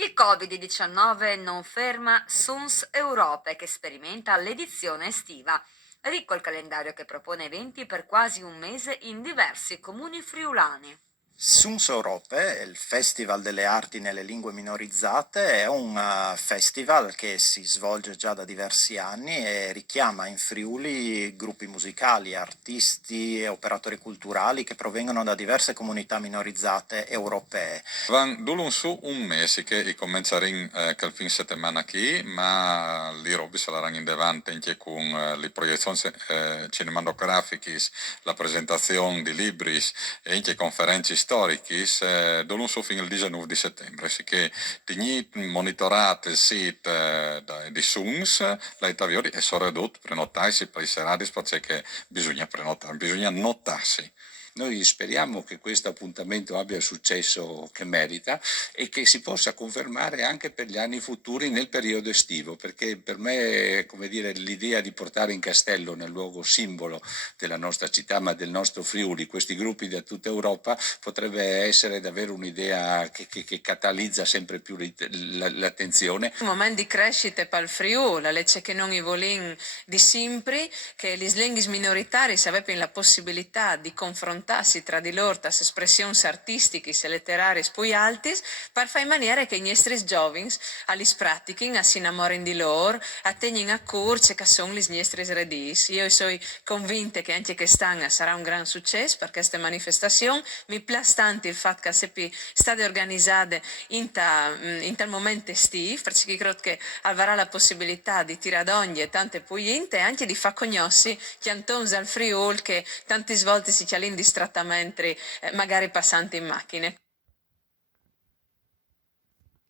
Il Covid-19 non ferma Suns Europe che sperimenta l'edizione estiva. Ricco il calendario che propone eventi per quasi un mese in diversi comuni friulani. Suns Europe, il Festival delle arti nelle lingue minorizzate, è un festival che si svolge già da diversi anni e richiama in Friuli gruppi musicali, artisti e operatori culturali che provengono da diverse comunità minorizzate europee. Van dulun su un mese che i cominciarin quel fin settimana qui, ma li robi saranno in devante anche con le proiezioni cinematografiche, la presentazione di libri e anche conferenze storiche, dulun su fin il 19 di settembre, sì che tigni monitorate il sito di Suns, la Itaviori e sono ridotto prenotarsi per i serati perché bisogna prenotare, bisogna notarsi. Noi speriamo che questo appuntamento abbia il successo che merita e che si possa confermare anche per gli anni futuri nel periodo estivo, perché per me, come dire, l'idea di portare in castello, nel luogo simbolo della nostra città, ma del nostro Friuli, questi gruppi da tutta Europa, potrebbe essere davvero un'idea che catalizza sempre più l'attenzione. Un momento di crescita per il Friuli, la legge che non i volin di sempre, che gli lingue minoritari avevano la possibilità di confrontarsi tra di loro, le espressioni artistiche e letterarie più alte, per fare in maniera che i nostri giovani li pratichino, si innamorino di loro, attengono a corse che sono le nostre radici. Io sono convinta che anche quest'anno sarà un gran successo per queste manifestazioni. Mi piace tanto il fatto che sia state organizzate in tal momento estivo, perché credo che avrà la possibilità di tirare d'ogni e tante pugliente e anche di far conoscere chiantons al Friuli che tante volte si chialin distrattamente magari passanti in macchine.